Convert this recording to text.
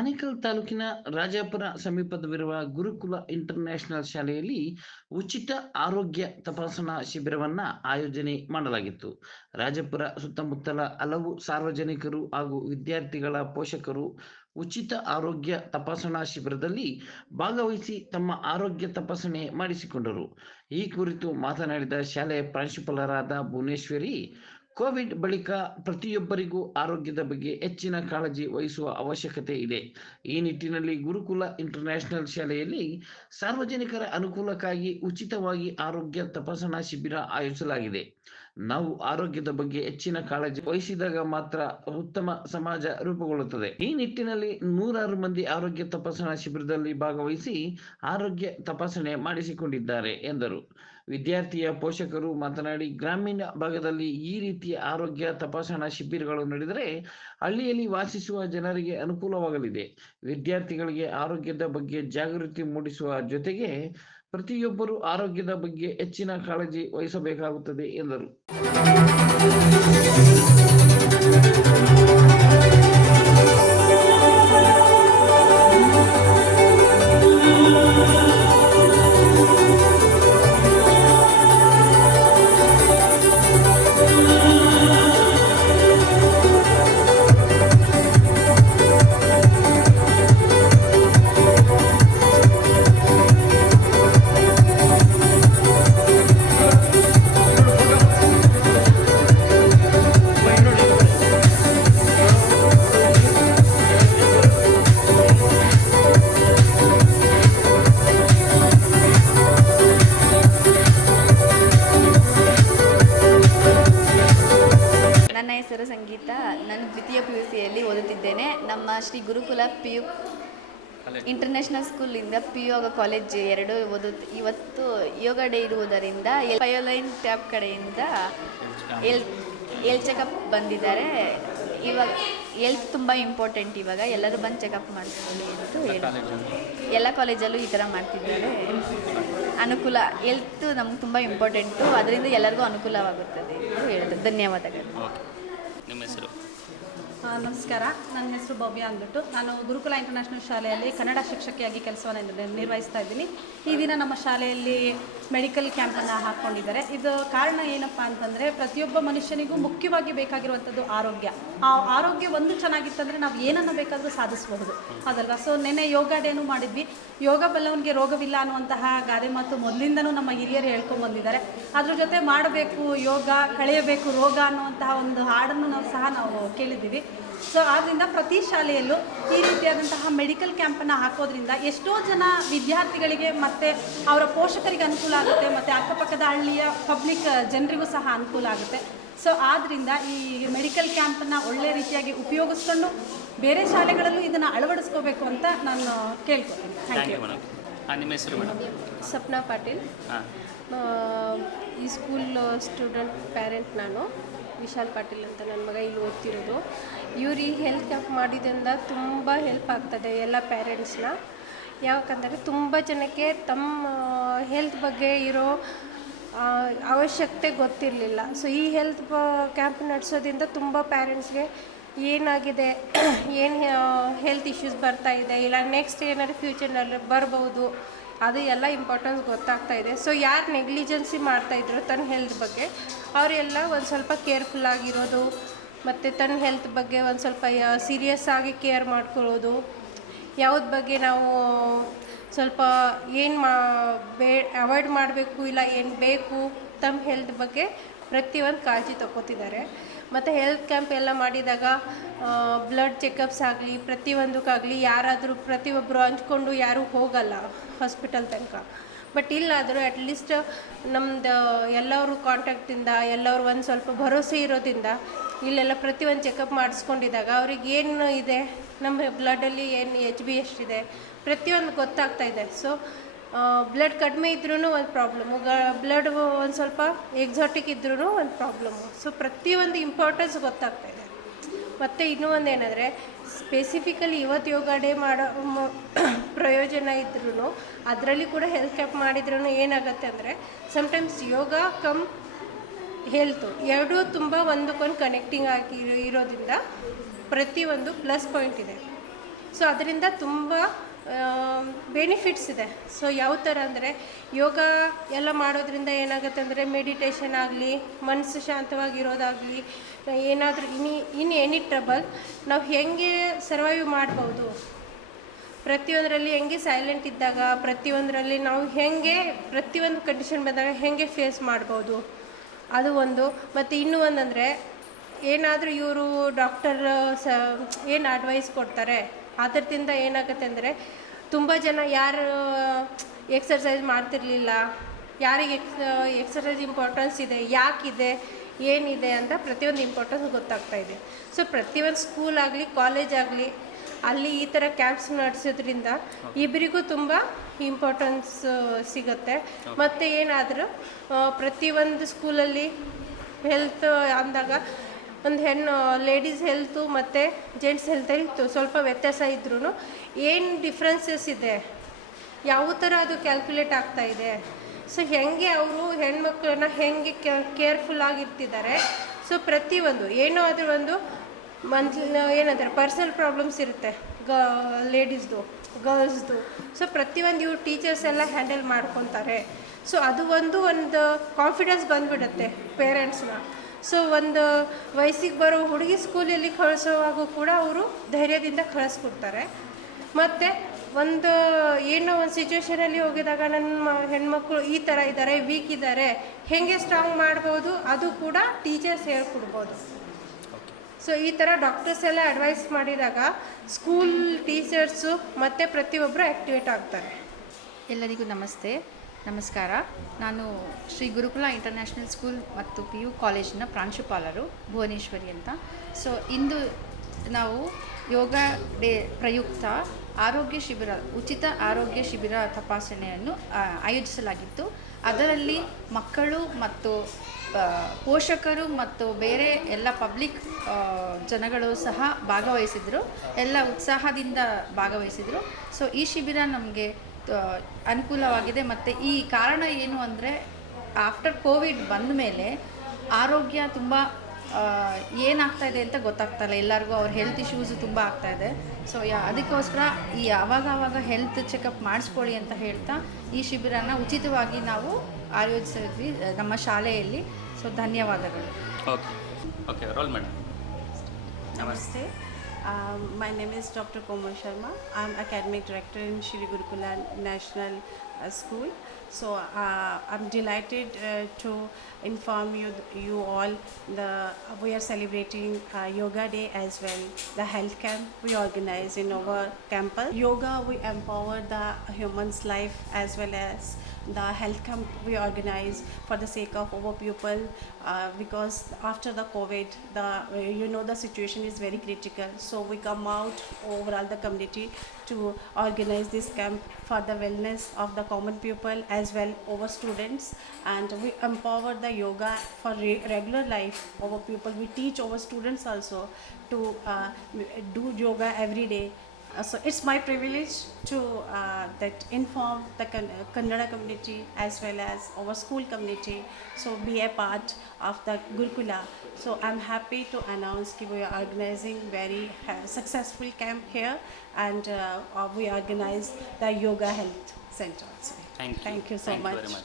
ಆನೇಕಲ್ ತಾಲೂಕಿನ ರಾಜಾಪುರ ಸಮೀಪದಲ್ಲಿರುವ ಗುರುಕುಲ ಇಂಟರ್ನ್ಯಾಷನಲ್ ಶಾಲೆಯಲ್ಲಿ ಉಚಿತ ಆರೋಗ್ಯ ತಪಾಸಣಾ ಶಿಬಿರವನ್ನ ಆಯೋಜನೆ ಮಾಡಲಾಗಿತ್ತು. ರಾಜಾಪುರ ಸುತ್ತಮುತ್ತಲ ಹಲವು ಸಾರ್ವಜನಿಕರು ಹಾಗೂ ವಿದ್ಯಾರ್ಥಿಗಳ ಪೋಷಕರು ಉಚಿತ ಆರೋಗ್ಯ ತಪಾಸಣಾ ಶಿಬಿರದಲ್ಲಿ ಭಾಗವಹಿಸಿ ತಮ್ಮ ಆರೋಗ್ಯ ತಪಾಸಣೆ ಮಾಡಿಸಿಕೊಂಡರು. ಈ ಕುರಿತು ಮಾತನಾಡಿದ ಶಾಲೆಯ ಪ್ರಾಂಶುಪಾಲರಾದ ಭುವನೇಶ್ವರಿ ಕೋವಿಡ್ ಬಳಿಕ ಪ್ರತಿಯೊಬ್ಬರಿಗೂ ಆರೋಗ್ಯದ ಬಗ್ಗೆ ಹೆಚ್ಚಿನ ಕಾಳಜಿ ವಹಿಸುವ ಅವಶ್ಯಕತೆ ಇದೆ. ಈ ನಿಟ್ಟಿನಲ್ಲಿ ಗುರುಕುಲ ಇಂಟರ್ನ್ಯಾಷನಲ್ ಶಾಲೆಯಲ್ಲಿ ಸಾರ್ವಜನಿಕರ ಅನುಕೂಲಕ್ಕಾಗಿ ಉಚಿತವಾಗಿ ಆರೋಗ್ಯ ತಪಾಸಣಾ ಶಿಬಿರ ಆಯೋಜಿಸಲಾಗಿದೆ. ನಾವು ಆರೋಗ್ಯದ ಬಗ್ಗೆ ಹೆಚ್ಚಿನ ಕಾಳಜಿ ವಹಿಸಿದಾಗ ಮಾತ್ರ ಉತ್ತಮ ಸಮಾಜ ರೂಪುಗೊಳ್ಳುತ್ತದೆ. ಈ ನಿಟ್ಟಿನಲ್ಲಿ ನೂರಾರು ಮಂದಿ ಆರೋಗ್ಯ ತಪಾಸಣಾ ಶಿಬಿರದಲ್ಲಿ ಭಾಗವಹಿಸಿ ಆರೋಗ್ಯ ತಪಾಸಣೆ ಮಾಡಿಸಿಕೊಂಡಿದ್ದಾರೆ, ಎಂದರು. ವಿದ್ಯಾರ್ಥಿಯ ಪೋಷಕರು ಮಾತನಾಡಿ, ಗ್ರಾಮೀಣ ಭಾಗದಲ್ಲಿ ಈ ರೀತಿಯ ಆರೋಗ್ಯ ತಪಾಸಣಾ ಶಿಬಿರಗಳು ನಡೆದರೆ ಹಳ್ಳಿಯಲ್ಲಿ ವಾಸಿಸುವ ಜನರಿಗೆ ಅನುಕೂಲವಾಗಲಿದೆ. ವಿದ್ಯಾರ್ಥಿಗಳಿಗೆ ಆರೋಗ್ಯದ ಬಗ್ಗೆ ಜಾಗೃತಿ ಮೂಡಿಸುವ ಜೊತೆಗೆ ಪ್ರತಿಯೊಬ್ಬರು ಆರೋಗ್ಯದ ಬಗ್ಗೆ ಹೆಚ್ಚಿನ ಕಾಳಜಿ ವಹಿಸಬೇಕಾಗುತ್ತದೆ ಎಂದರು. ಸಂಗೀತ ನಾನು ದ್ವಿತೀಯ ಪಿ ಯು ಸಿಯಲ್ಲಿ ಓದುತ್ತಿದ್ದೇನೆ. ನಮ್ಮ Shri Gurukula P U international ಸ್ಕೂಲಿಂದ ಪಿ ಯೋಗ ಕಾಲೇಜ್ ಎರಡು ಓದು ಇವತ್ತು ಯೋಗ ಡೇ ಇರುವುದರಿಂದ ಪಯೋಲೈನ್ ಟ್ಯಾಪ್ ಕಡೆಯಿಂದ ಎಲ್ ಎಲ್ ಚೆಕಪ್ ಬಂದಿದ್ದಾರೆ. ಇವಾಗ ಎಲ್ತ್ ತುಂಬ ಇಂಪಾರ್ಟೆಂಟ್ ಇವಾಗ. ಎಲ್ಲರೂ ಬಂದು ಚೆಕಪ್ ಮಾಡ್ಕೊಳ್ಳಿ ಅಂತ ಹೇಳಿ. ಎಲ್ಲ ಕಾಲೇಜಲ್ಲೂ ಈ ಥರ ಮಾಡ್ತಿದ್ದಾರೆ. ಅನುಕೂಲ ಎಲ್ತ್ ನಮ್ಗೆ ತುಂಬ ಇಂಪಾರ್ಟೆಂಟು. ಅದರಿಂದ ಎಲ್ಲರಿಗೂ ಅನುಕೂಲವಾಗುತ್ತದೆ ಅಂತ ಹೇಳಿದ್ರು ಧನ್ಯವಾದಗಳು ಓಕೆ ನಿಮ್ಮ ಹೆಸರು ಆ, ನಮಸ್ಕಾರ. ನನ್ನ ಹೆಸರು ಭವ್ಯ ಅಂದ್ಬಿಟ್ಟು ನಾನು ಗುರುಕುಲ ಇಂಟರ್ನ್ಯಾಷನಲ್ ಶಾಲೆಯಲ್ಲಿ ಕನ್ನಡ ಶಿಕ್ಷಕಿಯಾಗಿ ಕೆಲಸವನ್ನು ನಿರ್- ನಿರ್ವಹಿಸ್ತಾ ಇದ್ದೀನಿ. ಈ ದಿನ ನಮ್ಮ ಶಾಲೆಯಲ್ಲಿ ಮೆಡಿಕಲ್ ಕ್ಯಾಂಪನ್ನು ಹಾಕ್ಕೊಂಡಿದ್ದಾರೆ. ಇದು ಕಾರಣ ಏನಪ್ಪ ಅಂತಂದರೆ ಪ್ರತಿಯೊಬ್ಬ ಮನುಷ್ಯನಿಗೂ ಮುಖ್ಯವಾಗಿ ಬೇಕಾಗಿರುವಂಥದ್ದು ಆರೋಗ್ಯ. ಆ ಆರೋಗ್ಯ ಒಂದು ಚೆನ್ನಾಗಿತ್ತಂದರೆ ನಾವು ಏನನ್ನು ಬೇಕಾದರೂ ಸಾಧಿಸಬಹುದು. ಅದಲ್ವಾ? ಸೊ ನೆನ್ನೆ ಯೋಗ ಡೇನು ಮಾಡಿದ್ವಿ. ಯೋಗ ಬಲ್ಲವನಿಗೆ ರೋಗವಿಲ್ಲ ಅನ್ನುವಂತಹ ಗಾದೆ ಮಾತು ಮೊದಲಿಂದನೂ ನಮ್ಮ ಹಿರಿಯರು ಹೇಳ್ಕೊಂಡು ಬಂದಿದ್ದಾರೆ. ಅದ್ರ ಜೊತೆ ಮಾಡಬೇಕು ಯೋಗ, ಕಳೆಯಬೇಕು ರೋಗ ಅನ್ನುವಂತಹ ಒಂದು ಹಾಡನ್ನು ನಾವು ಸಹ ನಾವು ಕೇಳಿದ್ದೀವಿ. ಸೊ ಆದ್ದರಿಂದ ಪ್ರತಿ ಶಾಲೆಯಲ್ಲೂ ಈ ರೀತಿಯಾದಂತಹ ಮೆಡಿಕಲ್ ಕ್ಯಾಂಪನ್ನು ಹಾಕೋದ್ರಿಂದ ಎಷ್ಟೋ ಜನ ವಿದ್ಯಾರ್ಥಿಗಳಿಗೆ ಮತ್ತು ಅವರ ಪೋಷಕರಿಗೆ ಅನುಕೂಲ ಆಗುತ್ತೆ ಮತ್ತು ಅಕ್ಕಪಕ್ಕದ ಹಳ್ಳಿಯ ಪಬ್ಲಿಕ್ ಜನರಿಗೂ ಸಹ ಅನುಕೂಲ ಆಗುತ್ತೆ. ಸೊ ಆದ್ದರಿಂದ ಈ ಮೆಡಿಕಲ್ ಕ್ಯಾಂಪನ್ನು ಒಳ್ಳೆ ರೀತಿಯಾಗಿ ಉಪಯೋಗಿಸ್ಕೊಂಡು ಬೇರೆ ಶಾಲೆಗಳಲ್ಲೂ ಇದನ್ನು ಅಳವಡಿಸ್ಕೋಬೇಕು ಅಂತ ನಾನು ಕೇಳ್ಕೊತೀನಿ. ಥ್ಯಾಂಕ್ ಯು ಮೇಡಮ್ ಹಾಂ ನಿಮ್ಮ ಹೆಸರು ಮೇಡಮ್ ಸಪ್ನಾ ಪಾಟೀಲ್. ಆ, ಈ ಸ್ಕೂಲ್ ಸ್ಟೂಡೆಂಟ್ ಪ್ಯಾರೆಂಟ್ ನಾನು. ವಿಶಾಲ್ ಪಾಟೀಲ್ ಅಂತ ನನ್ನ ಮಗ ಇಲ್ಲಿ ಓದ್ತಿರೋದು. ಇವ್ರು ಈ ಹೆಲ್ತ್ ಕ್ಯಾಂಪ್ ಮಾಡಿದ್ರಿಂದ ತುಂಬ ಹೆಲ್ಪ್ ಆಗ್ತದೆ ಎಲ್ಲ ಪೇರೆಂಟ್ಸ್ನ ಯಾಕಂದರೆ ತುಂಬ ಜನಕ್ಕೆ ತಮ್ಮ ಹೆಲ್ತ್ ಬಗ್ಗೆ ಇರೋ ಅವಶ್ಯಕತೆ ಗೊತ್ತಿರಲಿಲ್ಲ. ಸೊ ಈ ಹೆಲ್ತ್ ಕ್ಯಾಂಪ್ ನಡೆಸೋದ್ರಿಂದ ತುಂಬ ಪ್ಯಾರೆಂಟ್ಸ್ಗೆ ಏನಾಗಿದೆ, ಏನು ಹೆಲ್ತ್ ಇಶ್ಯೂಸ್ ಬರ್ತಾ ಇದೆ, ಇಲ್ಲ ನೆಕ್ಸ್ಟ್ ಏನಾದ್ರು ಫ್ಯೂಚರ್ನಲ್ಲಿ ಬರ್ಬೋದು. ಅದು ಎಲ್ಲ ಇಂಪಾರ್ಟೆನ್ಸ್ ಗೊತ್ತಾಗ್ತಾ ಇದೆ. ಸೊ ಯಾರು ನೆಗ್ಲಿಜೆನ್ಸಿ ಮಾಡ್ತಾಯಿದ್ರು ತನ್ನ ಹೆಲ್ತ್ ಬಗ್ಗೆ, ಅವರೆಲ್ಲ ಒಂದು ಸ್ವಲ್ಪ ಕೇರ್ಫುಲ್ ಆಗಿರೋದು, ಮತ್ತು ತನ್ನ ಹೆಲ್ತ್ ಬಗ್ಗೆ ಒಂದು ಸ್ವಲ್ಪ ಸೀರಿಯಸ್ ಆಗಿ ಕೇರ್ ಮಾಡ್ಕೊಳ್ಳೋದು. ಯಾವ್ದ ಬಗ್ಗೆ ನಾವು ಸ್ವಲ್ಪ ಏನು ಮಾ, ಬೇ ಅವಾಯ್ಡ್ ಮಾಡಬೇಕು ಇಲ್ಲ ಏನು ಬೇಕು, ತಮ್ಮ ಹೆಲ್ತ್ ಬಗ್ಗೆ ಪ್ರತಿಯೊಂದು ಕಾಳಜಿ ತಗೋತಿದ್ದಾರೆ ಮತ್ತು ಹೆಲ್ತ್ ಕ್ಯಾಂಪ್ ಎಲ್ಲ ಮಾಡಿದಾಗ ಬ್ಲಡ್ ಚೆಕಪ್ಸ್ ಆಗಲಿ, ಪ್ರತಿಯೊಂದಕ್ಕಾಗಲಿ ಯಾರಾದರೂ ಪ್ರತಿಯೊಬ್ಬರು ಹಂಚ್ಕೊಂಡು ಯಾರೂ ಹೋಗಲ್ಲ ಹಾಸ್ಪಿಟಲ್ ತನಕ. ಬಟ್ ಇಲ್ಲಾದರೂ ಅಟ್ಲೀಸ್ಟ್ ನಮ್ಮದು ಎಲ್ಲರೂ ಕಾಂಟ್ಯಾಕ್ಟಿಂದ ಎಲ್ಲರೂ ಒಂದು ಸ್ವಲ್ಪ ಭರೋಸೆ ಇರೋದ್ರಿಂದ ಇಲ್ಲೆಲ್ಲ ಪ್ರತಿಯೊಂದು ಚೆಕಪ್ ಮಾಡಿಸ್ಕೊಂಡಿದ್ದಾಗ ಅವ್ರಿಗೆ ಏನು ಇದೆ? ನಮ್ಮ ಬ್ಲಡಲ್ಲಿ ಏನು ಎಚ್ ಬಿ ಎಷ್ಟಿದೆ ಪ್ರತಿಯೊಂದು ಗೊತ್ತಾಗ್ತಾ ಇದೆ. ಸೊ ಬ್ಲಡ್ ಕಡಿಮೆ ಇದ್ರೂ ಒಂದು ಪ್ರಾಬ್ಲಮ್ಮು ಗ ಬ್ಲಡ್ ಒಂದು ಸ್ವಲ್ಪ ಎಕ್ಸಾಟಿಕ್ ಇದ್ರೂ ಒಂದು ಪ್ರಾಬ್ಲಮ್ಮು ಸೊ ಪ್ರತಿಯೊಂದು ಇಂಪಾರ್ಟೆನ್ಸ್ ಗೊತ್ತಾಗ್ತಾ ಇದೆ. ಮತ್ತು ಇನ್ನೂ ಒಂದು ಏನಂದರೆ ಸ್ಪೆಸಿಫಿಕಲಿ ಇವತ್ತು ಯೋಗ ಡೇ ಮಾಡೋ ಪ್ರಯೋಜನ ಇದ್ರೂ ಅದರಲ್ಲಿ ಕೂಡ ಹೆಲ್ತ್ ಕ್ಯಾಪ್ ಮಾಡಿದ್ರೂ ಏನಾಗುತ್ತೆ ಅಂದರೆ ಸಮ್ಟೈಮ್ಸ್ ಯೋಗ ಕಮ್ ಹೆಲ್ತು ಎರಡೂ ತುಂಬ ಒಂದಕ್ಕೊಂದು ಕನೆಕ್ಟಿಂಗ್ ಆಗಿ ಇರೋ- ಇರೋದ್ರಿಂದ ಪ್ರತಿಯೊಂದು ಪ್ಲಸ್ ಪಾಯಿಂಟ್ ಇದೆ. ಸೊ ಅದರಿಂದ ತುಂಬ ಬೆನಿಫಿಟ್ಸ್ ಇದೆ. ಸೊ ಯಾವ ಥರ ಅಂದರೆ, ಯೋಗ ಎಲ್ಲ ಮಾಡೋದ್ರಿಂದ ಏನಾಗುತ್ತೆ ಅಂದರೆ ಮೆಡಿಟೇಷನ್ ಆಗಲಿ, ಮನಸ್ಸು ಶಾಂತವಾಗಿರೋದಾಗಲಿ, ಏನಾದರೂ ಇನಿ, ಇನ್ ಎನಿ ಟ್ರಬಲ್ ನಾವು ಹೆಂಗೆ ಸರ್ವೈವ್ ಮಾಡ್ಬೋದು? ಪ್ರತಿಯೊಂದರಲ್ಲಿ ಹೆಂಗೆ ಸೈಲೆಂಟ್ ಇದ್ದಾಗ, ಪ್ರತಿಯೊಂದರಲ್ಲಿ ನಾವು ಹೆಂಗೆ, ಪ್ರತಿಯೊಂದು ಕಂಡೀಷನ್ ಬಂದಾಗ ಹೆಂಗೆ ಫೇಸ್ ಮಾಡ್ಬೋದು? ಅದು ಒಂದು. ಮತ್ತು ಇನ್ನೂ ಒಂದಂದರೆ, ಏನಾದರೂ ಇವರು ಡಾಕ್ಟರ್ ಸ, ಏನು ಅಡ್ವೈಸ್ ಕೊಡ್ತಾರೆ? ಅದರಿಂದ ಏನಾಗುತ್ತೆ ಅಂದರೆ ತುಂಬ ಜನ ಯಾರು ಎಕ್ಸರ್ಸೈಸ್ ಮಾಡ್ತಿರ್ಲಿಲ್ಲ ಯಾರಿಗೆ ಎಕ್ಸ್ ಎಕ್ಸರ್ಸೈಸ್ ಇಂಪಾರ್ಟೆನ್ಸ್ ಇದೆ ಯಾಕಿದೆ ಏನಿದೆ ಅಂತ ಪ್ರತಿಯೊಂದು ಇಂಪಾರ್ಟೆನ್ಸ್ ಗೊತ್ತಾಗ್ತಾ ಇದೆ. ಸೊ ಪ್ರತಿಯೊಂದು ಸ್ಕೂಲ್ ಆಗಲಿ ಕಾಲೇಜ್ ಆಗಲಿ ಅಲ್ಲಿ ಈ ಥರ ಕ್ಯಾಂಪ್ಸ್ ನಡೆಸೋದ್ರಿಂದ ಇಬ್ಬರಿಗೂ ತುಂಬ ಇಂಪಾರ್ಟೆನ್ಸ್ ಸಿಗುತ್ತೆ. ಮತ್ತು ಏನಾದರೂ ಪ್ರತಿಯೊಂದು ಸ್ಕೂಲಲ್ಲಿ ಹೆಲ್ತ್ ಅಂದಾಗ ಒಂದು ಹೆಣ್ಣು ಲೇಡೀಸ್ ಹೆಲ್ತು ಮತ್ತು ಜೆಂಟ್ಸ್ ಹೆಲ್ತಲ್ಲಿ ಸ್ವಲ್ಪ ವ್ಯತ್ಯಾಸ ಇದ್ರೂ ಏನು ಡಿಫ್ರೆನ್ಸಸ್ ಇದೆ? ಯಾವ ಥರ ಅದು ಕ್ಯಾಲ್ಕುಲೇಟ್ ಆಗ್ತಾ ಇದೆ? ಸೊ ಹೆಂಗೆ ಅವರು ಹೆಣ್ಮಕ್ಳನ್ನ ಹೆಂಗೆ ಕೇರ್ಫುಲ್ ಆಗಿರ್ತಿದ್ದಾರೆ? ಸೊ ಪ್ರತಿಯೊಂದು ಏನೋ ಅದ್ರ ಒಂದು ಮಂತ್ಲಿ ಏನಂತಾರೆ ಪರ್ಸನಲ್ ಪ್ರಾಬ್ಲಮ್ಸ್ ಇರುತ್ತೆ, ಗ ಲೇಡೀಸ್ದು ಗರ್ಲ್ಸ್ದು ಸೊ ಪ್ರತಿಯೊಂದು ಇವ್ರು ಟೀಚರ್ಸ್ ಎಲ್ಲ ಹ್ಯಾಂಡಲ್ ಮಾಡ್ಕೊತಾರೆ. ಸೊ ಅದು ಒಂದು ಒಂದು ಕಾನ್ಫಿಡೆನ್ಸ್ ಬಂದುಬಿಡುತ್ತೆ ಪೇರೆಂಟ್ಸ್ನ ಸೊ ಒಂದು ವಯಸ್ಸಿಗೆ ಬರೋ ಹುಡುಗಿ ಸ್ಕೂಲಲ್ಲಿ ಕಳಿಸೋವಾಗೂ ಕೂಡ ಅವರು ಧೈರ್ಯದಿಂದ ಕಳಿಸ್ಕೊಡ್ತಾರೆ. ಮತ್ತು ಒಂದು ಏನೋ ಒಂದು ಸಿಚುವೇಶನಲ್ಲಿ ಹೋಗಿದಾಗ ನನ್ನ ಹೆಣ್ಮಕ್ಳು ಈ ಥರ ಇದ್ದಾರೆ, ವೀಕ್ ಇದ್ದಾರೆ, ಹೇಗೆ ಸ್ಟ್ರಾಂಗ್ ಮಾಡ್ಬೋದು ಅದು ಕೂಡ ಟೀಚರ್ಸ್ ಹೇಳ್ಕೊಡ್ಬೋದು. ಸೊ ಈ ಥರ ಡಾಕ್ಟರ್ಸ್ ಎಲ್ಲ ಅಡ್ವೈಸ್ ಮಾಡಿದಾಗ ಸ್ಕೂಲ್ ಟೀಚರ್ಸು ಮತ್ತು ಪ್ರತಿಯೊಬ್ಬರು ಆ್ಯಕ್ಟಿವೇಟ್ ಆಗ್ತಾರೆ. ಎಲ್ಲರಿಗೂ ನಮಸ್ತೆ. ನಮಸ್ಕಾರ. ನಾನು ಶ್ರೀ ಗುರುಕುಲ ಇಂಟರ್ನ್ಯಾಷನಲ್ ಸ್ಕೂಲ್ ಮತ್ತು ಪಿ ಯು ಕಾಲೇಜಿನ ಪ್ರಾಂಶುಪಾಲರು ಭುವನೇಶ್ವರಿ ಅಂತ. ಸೊ ಇಂದು ನಾವು ಯೋಗ ಡೇ ಪ್ರಯುಕ್ತ ಆರೋಗ್ಯ ಶಿಬಿರ, ಉಚಿತ ಆರೋಗ್ಯ ಶಿಬಿರ ತಪಾಸಣೆಯನ್ನು ಆಯೋಜಿಸಲಾಗಿತ್ತು. ಅದರಲ್ಲಿ ಮಕ್ಕಳು ಮತ್ತು ಪೋಷಕರು ಮತ್ತು ಬೇರೆ ಎಲ್ಲ ಪಬ್ಲಿಕ್ ಜನಗಳು ಸಹ ಭಾಗವಹಿಸಿದರು. ಎಲ್ಲ ಉತ್ಸಾಹದಿಂದ ಭಾಗವಹಿಸಿದರು. ಸೊ ಈ ಶಿಬಿರ ನಮಗೆ ಅನುಕೂಲವಾಗಿದೆ. ಮತ್ತು ಈ ಕಾರಣ ಏನು ಅಂದರೆ ಆಫ್ಟರ್ ಕೋವಿಡ್ ಬಂದ ಮೇಲೆ ಆರೋಗ್ಯ ತುಂಬ ಏನಾಗ್ತಾ ಇದೆ ಅಂತ ಗೊತ್ತಾಗ್ತಾ ಇಲ್ಲ. ಎಲ್ಲರಿಗೂ ಅವ್ರ ಹೆಲ್ತ್ ಇಶ್ಯೂಸು ತುಂಬ ಆಗ್ತಾ ಇದೆ. ಸೊ ಯಾ ಅದಕ್ಕೋಸ್ಕರ ಈ ಆವಾಗ ಆವಾಗ ಹೆಲ್ತ್ ಚೆಕಪ್ ಮಾಡಿಸ್ಕೊಳ್ಳಿ ಅಂತ ಹೇಳ್ತಾ ಈ ಶಿಬಿರನ ಉಚಿತವಾಗಿ ನಾವು ಆಯೋಜಿಸಿದ್ವಿ ನಮ್ಮ ಶಾಲೆಯಲ್ಲಿ. ಸೊ ಧನ್ಯವಾದಗಳು. Okay okay roll madam Namaste. Um, my name is Dr. Komal Sharma. I'm academic director in Shri Gurukula National uh, School. So uh, I'm delighted uh, to inform you, you all the we are celebrating uh, Yoga Day as well. The health camp we organize in our campus. Yoga we empower the human's life as well as the health camp we organize for the sake of our people uh, because after the covid the uh, you know the situation is very critical so we come out overall the community to organize this camp for the wellness of the common people as well over students. And we empower the yoga for re- regular life over people. We teach our students also to uh, do yoga every day uh, so it's my privilege to uh, that inform the uh, Kannada community as well as our school community. So be a part of the Gurukula. So I'm happy to announce that we are organizing very successful camp here, and we organize the yoga health center. So thank you. Thank you so thank much. You